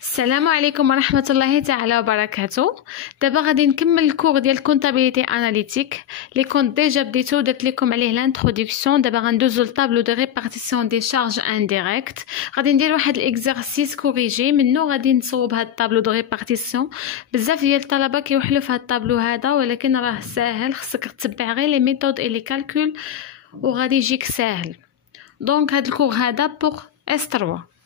السلام عليكم ورحمة الله تعالى وبركاته. دابا غادي نكمل الكور ديال كونطابيليتي اناليتيك لي كنت ديجا بديتو درت لكم عليه لانتروداكسيون. دابا غندوزو للطابلو دو ريبارتيسيون دي شارج انديريكت. غادي ندير واحد الاكزرسيس كوريجي منو غادي نصوب هاد الطابلو دو ريبارتيسيون. بزاف ديال الطلبه كيوحلوا في هاد الطابلو هذا، ولكن راه ساهل، خصك تتبع غير لي ميثود اي لي كالكول وغادي يجيك ساهل. دونك هاد الكور هذا بوغ اس 3.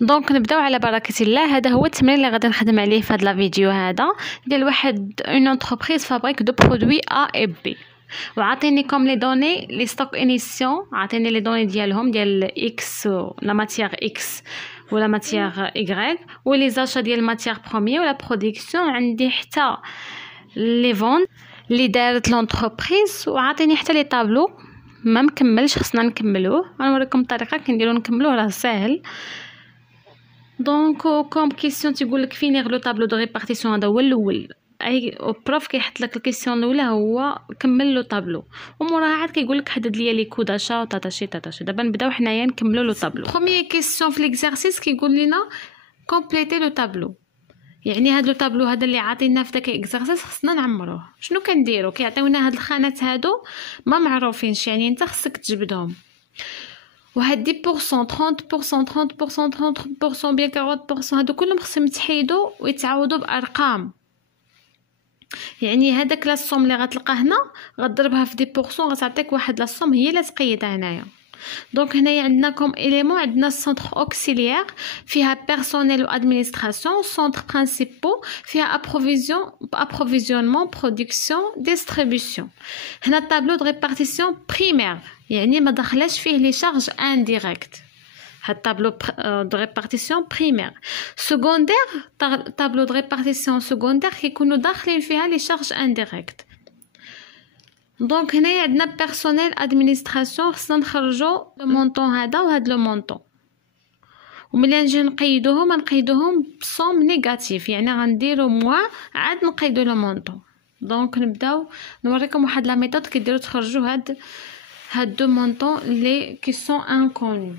دونك نبداو على بركه الله. هذا هو التمرين اللي غادي نخدم عليه في هذا الفيديو هذا ديال واحد اون انتربريز فابريك دو برودوي ا اي بي، وعطينيكم لي دوني لي ستوك انيسيون. عطيني لي دوني ديالهم ديال اكس لا ماتيير اكس ولا ماتيير ايغريك ولي زاشا ديال ماتيير بروميير ولا برودكسيون. عندي حتى لي فون اللي دارت لونتربريز، وعطيني حتى لي طابلو ما مكملش، خصنا نكملوه. غنوريكم الطريقه كنديرو نكملوه، راه ساهل. دونك كوم كيسيون تيقول لك فينيغ لو طابلو دو ريبارتيسيون، هذا هو الاول. اي بروف كيحط لك الكيسيون الاولى هو كمل لو طابلو، وموراها عاد كيقول لك حدد لي كو داشا وطاتاشي تاتاشي. دابا نبداو حنايا نكملوا لو طابلو. بروميير كيسيون في ليكزارسيس كيقول لنا كومبليتي لو طابلو، يعني هاد لو طابلو هذا اللي عاطينا في داك الاكزارسيس خصنا نعمروه. شنو كنديروا؟ كيعطيونا هاد الخانات هادو ما معروفينش، يعني انت خصك تجبدهم. وهاد 10% 30% 30% 30% بيان 40% هادو كلهم خصهم يتحيدوا ويتعوضوا بارقام. يعني هذاك لاصوم اللي غتلقى هنا غتضربها في 10% غتعطيك واحد لاصوم هي اللي تقيدها هنايا. دونك هنايا عندنا كوم اليمون، عندنا السونتر اوكسيليير فيها بيرسونيل و ادمينستراسيون، سونتر برينسيبو فيها ابروفيزيونمون برودكسيون ديستريبيسيون. هنا الطابلو دو ريبارتيسيون بريمير، يعني ما دخلش فيه لي شارج انديريكت. هاد الطابلو دو ريبارتيسيون بريمير. سكوندير طابلو دو ريبارتيسيون سكوندير كيكونوا داخلين فيها لي شارج انديريكت. دونك هنايا عندنا بيرسونيل ادمينستراسيون، خصنا نخرجوا لو مونطون هذا وهذا لو مونطون، وملي نجي نقيدوهم نقيدوهم بصوم نيجاتيف، يعني غنديروا موا عاد نقيدوا لو مونطون. دونك نبداو نوريكم واحد لا ميثود كيديروا تخرجوا هاد دو مونطون لي كي سون انكونو.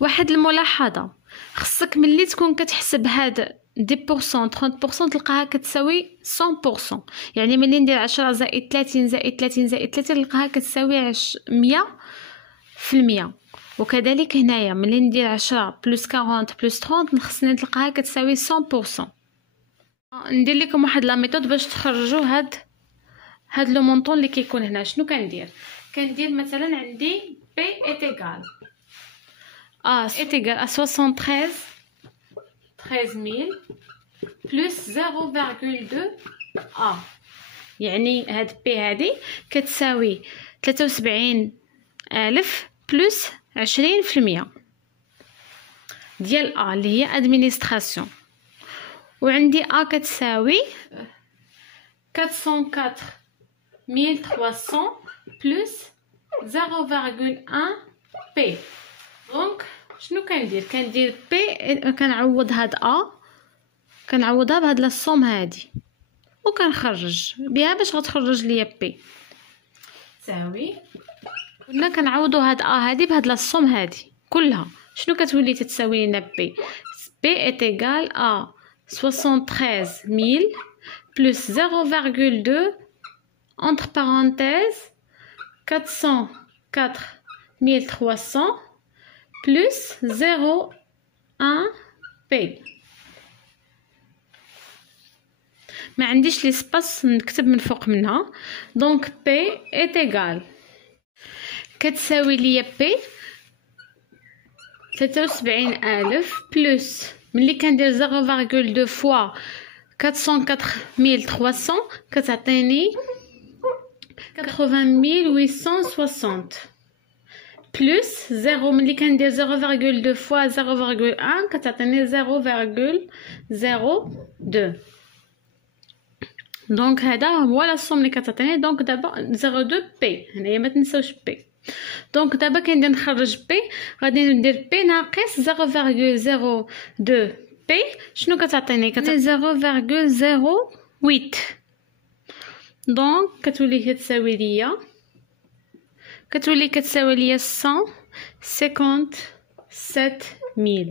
واحد الملاحظه، خصك ملي تكون كتحسب هاد 10% 30% تلقاها كتساوي 100%، يعني ملي ندير 10 زائد 30 زائد 30 زائد 30 نلقاها كتساوي 100%. وكذلك هنايا ملي ندير 10 بلس 40 بلس 30 خصني نلقاها كتساوي 100%. ندير لكم واحد لا ميثود باش تخرجوا هاد لو مونطون اللي كيكون هنا. شنو كندير مثلا عندي بي ايتيغال ايتيغال 13000 بلس 0.2 يعني هاد بي هادي كتساوي 73000 بلس 20% ديال اللي هي ادمينستراسيون. وعندي كتساوي 404300 بلس 0.1 بي. دونك شنو كندير بي كنعوض هاد كنعوضها بهاد لاصوم هادي وكنخرج بها باش غتخرج ليا بي تساوي. قلنا كنعوضوا هاد هادي بهاد لاصوم هادي كلها. شنو كتولي تتساوي لنا بي ايتيغال 73000 بلس 0.2 entre parenthèses 404300 plus 0.1 بي. ما عنديش لي سباس نكتب من فوق منها. دونك بي ايتيغال كتساوي ليا بي 73000 بلس ملي كندير 0.2 فوا 404300 كتعطيني 80860 بلس 0 ملي كندير 0.2 فوا 0.1 كتعطيني 0.02. دونك هذا هو لاصوم اللي كتعطيني. دونك دابا 0.2 بي هنايا ما تنساوش بي. دونك دابا كندير نخرج بي، غادي ندير بي ناقص 0.02 بي. شنو كتعطيني 0.08. دونك كتولي كتساوي ليا 157,000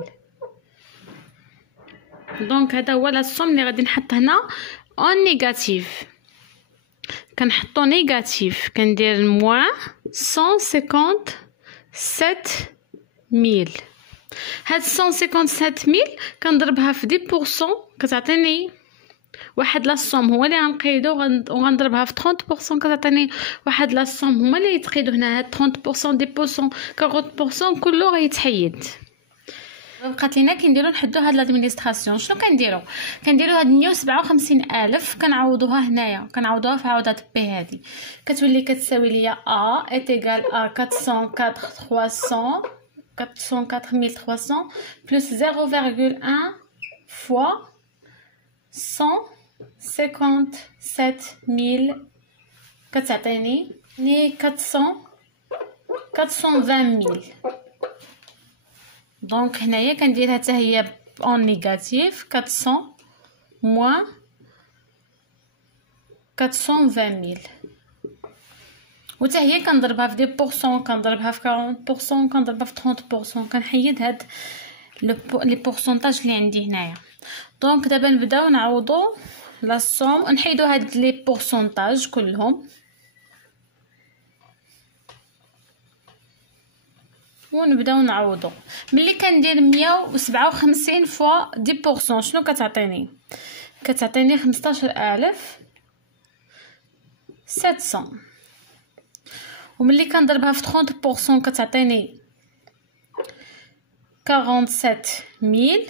دونك هذا هو لا سوم اللي غادي نحط هنا اون نيجاتيف. كنحطو نيجاتيف كندير موان 157000. هاد 157000 كنضربها في 10% كتعطيني واحد لا سوم هو اللي غنقيدو وغنضربها في 30% كتعطيني واحد لا سوم هما اللي يتقيدو هنا. هاد 30% 10% 40% كله غيتحيد. بقات لينا كنديرو نحدو هاد لادمينستراسيون. شنو كنديرو هاد 157000 كنعوضوها هنايا، كنعوضوها في عوضات بي هادي كتولي كتساوي ليا ا ايتيغال ا 404300 بلس 0,1 فوا 157000 كتعطيني 420000. دونك هنايا كنديرها حتى هي اون نيجاتيف 400 موان 420000 وتا هي كنضربها في 10%، كنضربها في 40%، كنضربها في 30%. كنحيد هاد لي بورسونتاج اللي عندي هنايا. دونك دابا نبداو نعوضو لا سوم، نحيدو هاد لي بورسونتاج كلهم ونبداو نعوضو. ملي كندير 157 فوا 10% شنو كتعطيني؟ كتعطيني 15700. وملي كنضربها في 30% كتعطيني 47100.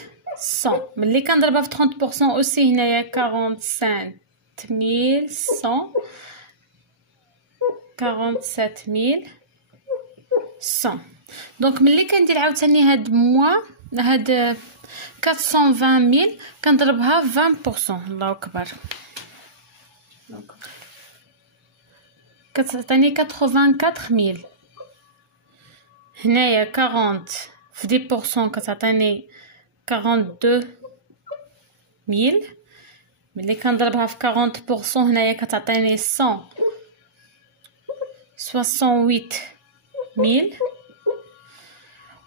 ملي كنضربها في 30% اوسي هنايا 45100 47100. دونك ملي كندير عاوتاني هاد هاد 420000 كنضربها في 20%. الله اكبر، كتعطيني 84000. هنايا 40 في 10% كتعطيني 42000. ملي كنضربها في 40% هنايا كتعطيني 168000.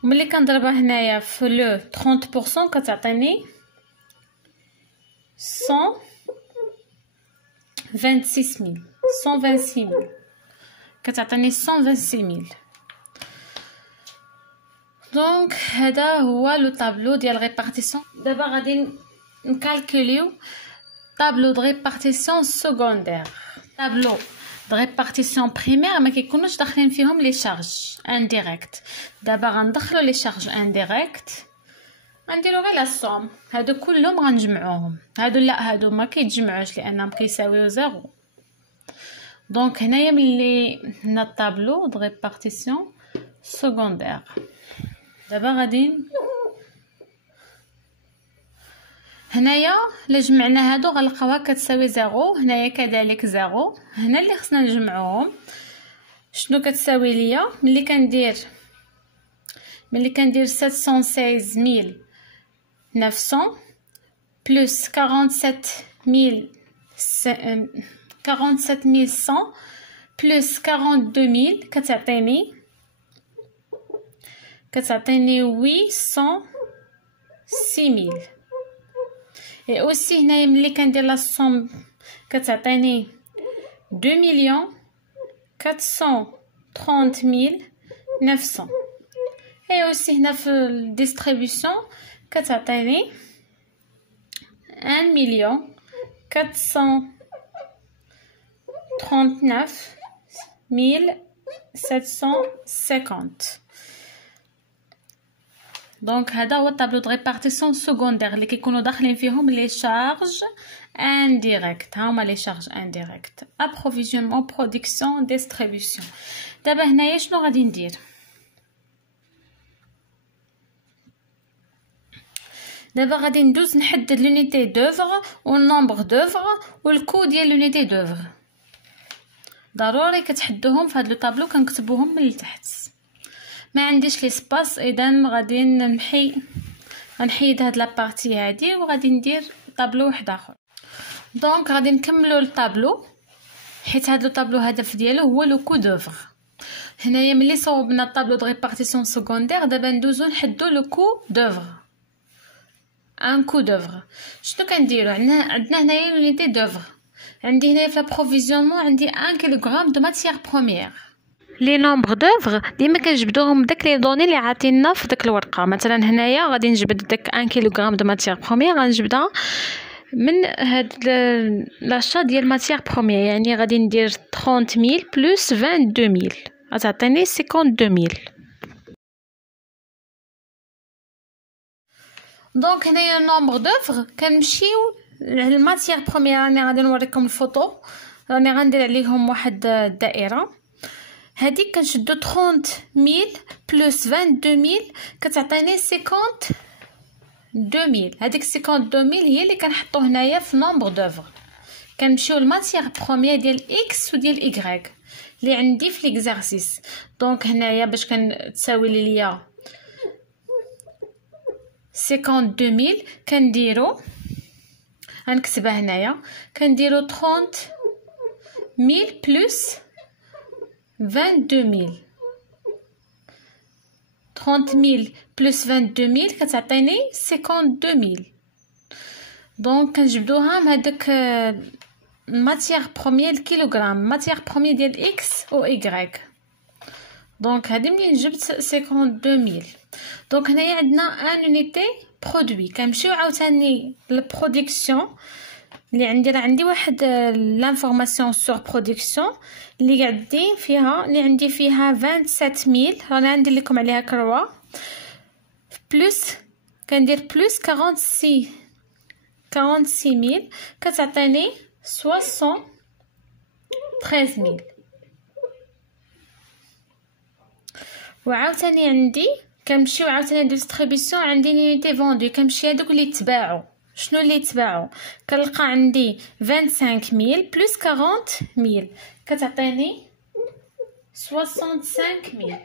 وملي كنضربها هنايا في لو 30% كتعطيني 126000 كتعطيني 126000. دونك هذا هو لو طابلو ديال ريبارتيسيون. دابا غادي نكالكوليو طابلو د ريبارتيسيون سكوندير. طابلو د ريبارتيسيون بريمير ما كيكونوش داخلين فيهم لي شارج انديريكت. دابا غندخلو لي شارج انديريكت، غنديرو غير لا سوم. هادو كلهم غنجمعوهم، هادو لا هادو ما كيتجمعوش لانهم كيساويو زيرو. دونك هنايا ملي هنا الطابلو د ريبارتيسيون سكوندير. دابا غادي هنايا الا جمعنا هادو غنلقاوها كتساوي زيرو، هنايا كذلك زيرو. هنا اللي خصنا نجمعوهم شنو كتساوي ليا؟ ملي كندير 716900 بلس 47100 بلس 42000 كتعطيني 806000. et aussi هنايا ملي كندير لا سوم كتعطيني 2,430,900. et aussi هنا في الديستريبيوشن كتعطيني 1,439,750. دونك هذا هو الطابلو د ريبارتيسيون سكوندير اللي كيكونوا داخلين فيهم لي شارج انديريكت. هما لي شارج انديريكت ابروفيزيونمون برودكسيون ديستريبيوشن. دابا هنايا شنو غادي ندير؟ دابا غادي ندوز نحدد لونيتي دوفر والنومبر دوفر والكو ديال لونيتي دوفر. ضروري كتحدوهم في هذا لو طابلو، كنكتبوهم من التحت. ما عنديش لي سباس، اذا غادي غنحيد هاد لابارتي هادي وغادي ندير طابلو واحد اخر. دونك غادي نكملوا الطابلو حيت هاد الطابلو الهدف ديالو هو لو كو دوفر. هنايا ملي صوبنا الطابلو د ريبارتيسيون سكوندير دابا ندوزو نحدو لو كو دوفر. ان كو دوفر. شنو كنديرو؟ عندنا هنايا لونيتي دوفر. عندي هنايا في لابروفيزيونمون عندي 1 كيلوغرام دو ماتيير بروميير. لي نومبر دوفر ديما كنجبدوهم بداك لي دوني اللي عاطينا في داك الورقه. مثلا هنايا غادي نجبد داك 1 كيلوغرام دو ماتيير بروميير، غنجبدها من هاد لاشا ديال ماتيير بروميير، يعني غادي ندير 30000 بلس 22000 غتعطيني 52000. دونك هنايا نومبر دوفر كنمشيو للماتيير بروميير. راني غادي نوريكم الفوطو، راني غندير عليهم واحد الدائره. هذيك كنشدو 30000 بلس 22000 كتعطيني 52000. هذيك 52000 هي اللي كنحطو هنايا في نومبر دوفر. كنمشيو للماتيير بروميير ديال اكس وديال ايغريك اللي عندي في ليكزارسيس. دونك هنايا باش كتساوي ليا 52000 كنديرو، غنكتبها هنايا، كنديرو 30000 بلس 22000. 30000 بلس 22000 كتعطيني 52000. دونك كنجبدوها من هذاك الماتيير بروميير الكيلوغرام، ماتيير بروميير ديال اكس و ايغريك. دونك هادي منين جبت 52000. دونك هنايا عندنا ان يونيتي برودوي. كنمشيو عاوتاني للبرودكسيون اللي عندي، راه عندي واحد لانفورماسيون سور برودكسيون اللي قاعدين فيها، اللي عندي فيها 27000. راني غندير لكم عليها كروا بلس، كندير بلس 46000 كتعطيني 73000. وعاوتاني عندي كنمشيو عاوتاني ديستريبيسيون، عندي لونيتي فوندو، كنمشي هادوك اللي تباعوا. شنو اللي تباعوا؟ كنلقى عندي 25000 بلس 40000 كتعطيني 65000.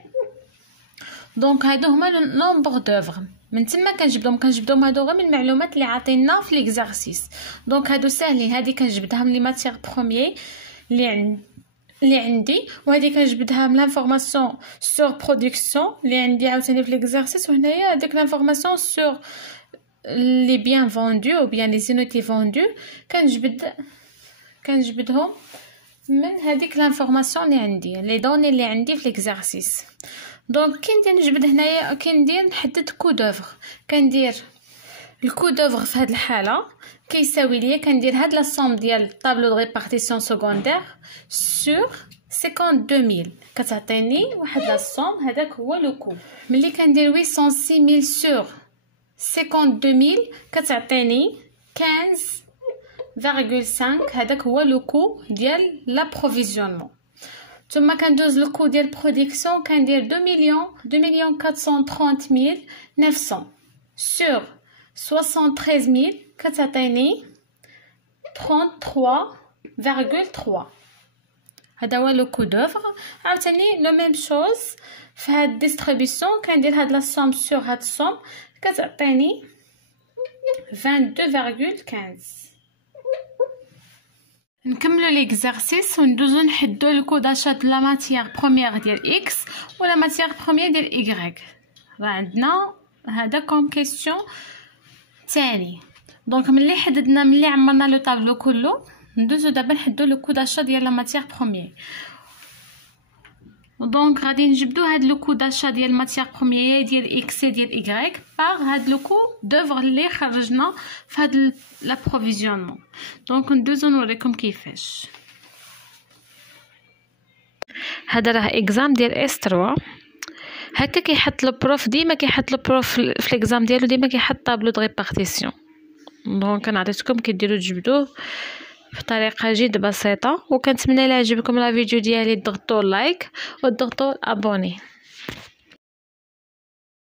دونك هادو هما نومبر دوفر. من تما كنجبدهم هادو غير من المعلومات اللي عاطينا في ليكزارسيس. دونك هادو ساهلين، هادي كنجبدها من لي ماتيير بروميير اللي عندي، وهذه كنجبدها من لانفورماسيون سور برودكسيون اللي عندي عاوتاني في ليكزارسيس. وهنايا هذيك لانفورماسيون سور لي بيان فوندو او بيان لي زونيتي فوندو كنجبدهم من هذيك لانفورماسيون اللي عندي، لي دوني اللي عندي في ليكزارسيس. دونك كي ندير نجبد هنايا، كندير نحدد كو دوفر. كندير الكو دوفر في هذه الحاله كيساوي ليا، كندير هاد لا سوم ديال طابلو دو ريبارتيسيون سكوندير سور 52000 كتعطيني واحد لا سوم. هذاك هو لو كو. ملي كندير 806000 سور 52000 كتعطيني 15.5. هذاك هو لو كو ديال لابروفيزيونمون. ثم كندوز لو كو ديال برودكسيون، كندير 2,430,900 سور 73000 كتعطيني 33.3. هذا هو لو كو دوفر. عاوتاني لو ميم شوز في هاد ديستريبيسيون، كندير هاد لا سوم سور هاد السوم كتعطيني 22.15. نكملوا ليكزارسيس وندوزو نحدو لو كو داشا د لا ماتيير بروميير ديال اكس ولا ماتيير بروميير ديال ايغريك. راه عندنا هذا كوم كيسيون تاني. دونك ملي عمرنا لو طابلو كله، ندوزو دابا نحدو لو كو داشا ديال لا ماتيير بروميير. دونك غادي نجبدو هاد لو كو داشا ديال ماتيير بروميير ديال اكس ديال ايغريك باغ هاد لو كو دوفر اللي خرجنا في هاد لابروفيزيونمون. دونك ندوزو نوريكم كيفاش. هذا راه اكزام ديال اس 3. هكا كيحط البروف، ديما كيحط البروف في الاكزام ديالو، ديما كيحط طابلو دو ريبارتيسيون. دونك انا عطيتكم كيديروا تجبدوه بطريقه جد بسيطه. وكنتمنى الا عجبكم لا فيديو ديالي تضغطوا لايك وتضغطوا ابوني.